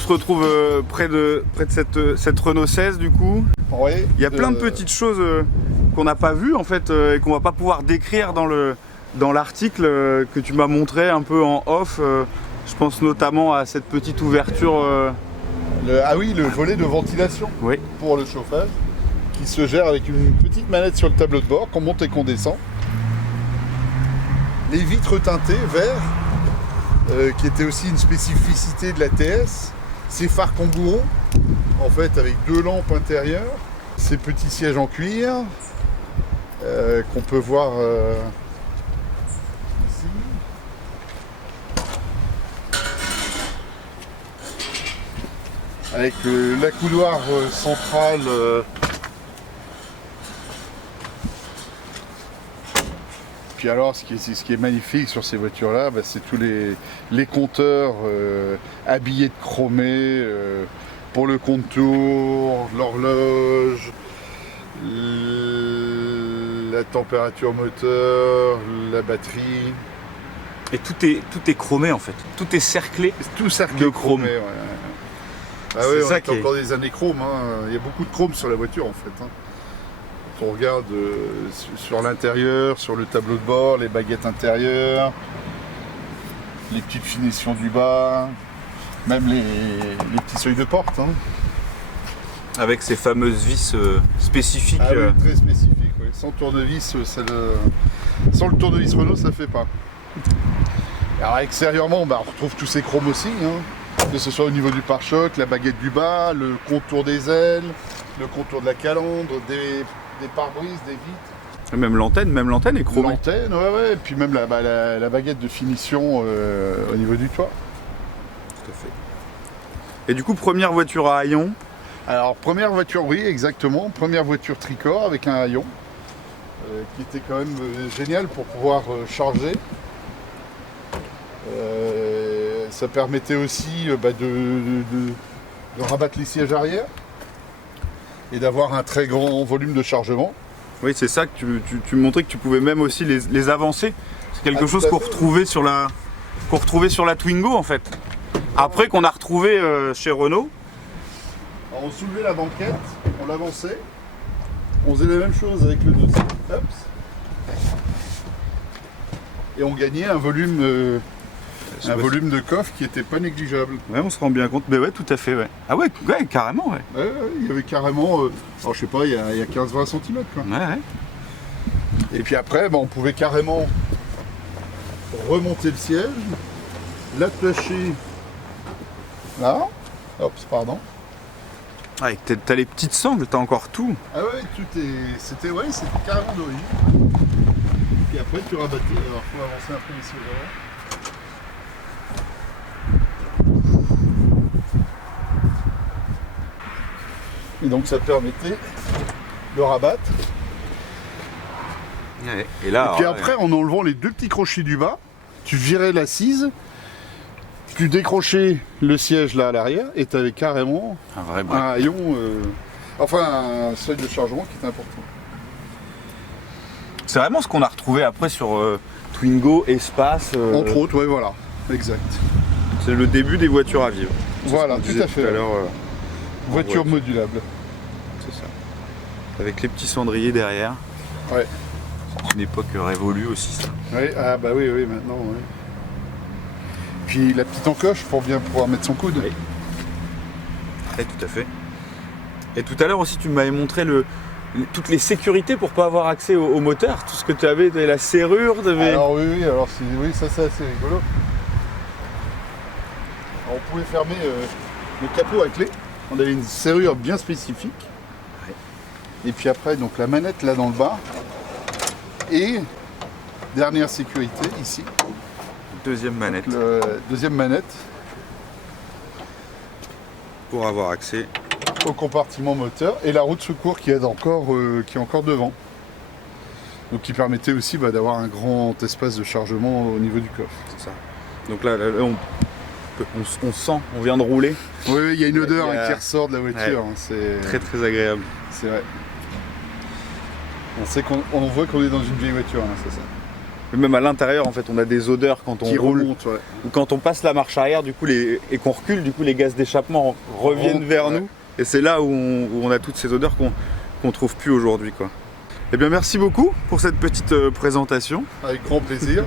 se retrouve près de cette Renault 16 du coup. Oui, il y a plein de petites choses qu'on n'a pas vues en fait et qu'on va pas pouvoir décrire dans l'article que tu m'as montré un peu en off. Je pense notamment à cette petite ouverture. Ah oui, le volet de ventilation pour le chauffage qui se gère avec une petite manette sur le tableau de bord qu'on monte et qu'on descend. Les vitres teintées vert, qui était aussi une spécificité de la TS. Ces phares Kangourou, en fait avec 2 lampes intérieures. Ces petits sièges en cuir qu'on peut voir ici. Avec l'accoudoir central puis alors ce qui est magnifique sur ces voitures là, c'est tous les compteurs habillés de chromé pour le contour, l'horloge, la température moteur, la batterie. Et tout est chromé en fait, tout est cerclé. Tout cerclé de chrome. Ouais. Ah oui, on est encore des années chrome, hein. Il y a beaucoup de chrome sur la voiture en fait. Hein. Quand on regarde sur l'intérieur, sur le tableau de bord, les baguettes intérieures, les petites finitions du bas, même les petits seuils de porte. Hein. Avec ces fameuses vis spécifiques. Ah oui, très spécifiques. Oui. Sans tournevis, sans le tournevis Renault, ça ne fait pas. Alors extérieurement, on retrouve tous ces chromes aussi. Hein. Que ce soit au niveau du pare-choc, la baguette du bas, le contour des ailes, le contour de la calandre, des pare-brises, des vitres. Même l'antenne est chromée. L'antenne, ouais, et puis même la baguette de finition au niveau du toit. Tout à fait. Et du coup, première voiture à haillons. Alors, première voiture, oui, exactement. Première voiture Tricor avec un haillon, qui était quand même génial pour pouvoir charger. Ça permettait aussi de rabattre les sièges arrière et d'avoir un très grand volume de chargement. Oui, c'est ça que tu montrais que tu pouvais même aussi les avancer. C'est quelque chose qu'on retrouvait sur la Twingo en fait. Après qu'on a retrouvé chez Renault. Alors, on soulevait la banquette, on l'avançait. On faisait la même chose avec le dossier. Hop. Et on gagnait un volume de coffre qui était pas négligeable. Ouais, on se rend bien compte. Mais ouais, tout à fait, ouais. Ah ouais, carrément, ouais. Ouais, il y avait carrément, alors je sais pas, il y a 15-20 cm quoi. Ouais. Et puis après, on pouvait carrément remonter le siège, l'attacher là. Hop, pardon. Ah, t'as les petites sangles, t'as encore tout. Ah ouais, c'était carrément d'origine. Puis après tu rabattais, alors faut avancer un peu ici au et donc ça te permettait de rabattre. Ouais. Et là, puis après, en enlevant les 2 petits crochets du bas, tu virais l'assise, tu décrochais le siège là à l'arrière et tu avais carrément un haillon, un seuil de chargement qui était important. C'est vraiment ce qu'on a retrouvé après sur Twingo, Espace. Entre autres, ouais, voilà, exact. C'est le début des voitures à vivre. Voilà, tout à fait. Tout à l'heure, voiture modulable. C'est ça. Avec les petits cendriers derrière. Ouais. C'est une époque révolue aussi, ça. Ouais, ah bah oui, maintenant, oui. Puis la petite encoche pour bien pouvoir mettre son coude. Oui. Ouais, tout à fait. Et tout à l'heure aussi, tu m'avais montré toutes les sécurités pour pas avoir accès au moteur. Tout ce que tu avais, la serrure. Alors oui, ça c'est assez rigolo. Alors, on pouvait fermer le capot à clé. On avait une serrure bien spécifique. Ouais. Et puis après, donc la manette là dans le bas. Et dernière sécurité ici. Deuxième manette. Deuxième manette. Pour avoir accès au compartiment moteur et la roue de secours qui est encore devant. Donc qui permettait aussi d'avoir un grand espace de chargement au niveau du coffre. C'est ça. Donc là on sent, on vient de rouler. Oui, il y a une odeur qui ressort de la voiture. Ouais. C'est très très agréable. C'est vrai. On voit qu'on est dans une vieille voiture, c'est ça. Mais même à l'intérieur, en fait, on a des odeurs quand on roule. Remontent, ouais. Ou quand on passe la marche arrière, du coup, et qu'on recule, du coup, les gaz d'échappement reviennent vers nous. Et c'est là où on a toutes ces odeurs qu'on trouve plus aujourd'hui, quoi. Eh bien, merci beaucoup pour cette petite présentation. Avec grand plaisir.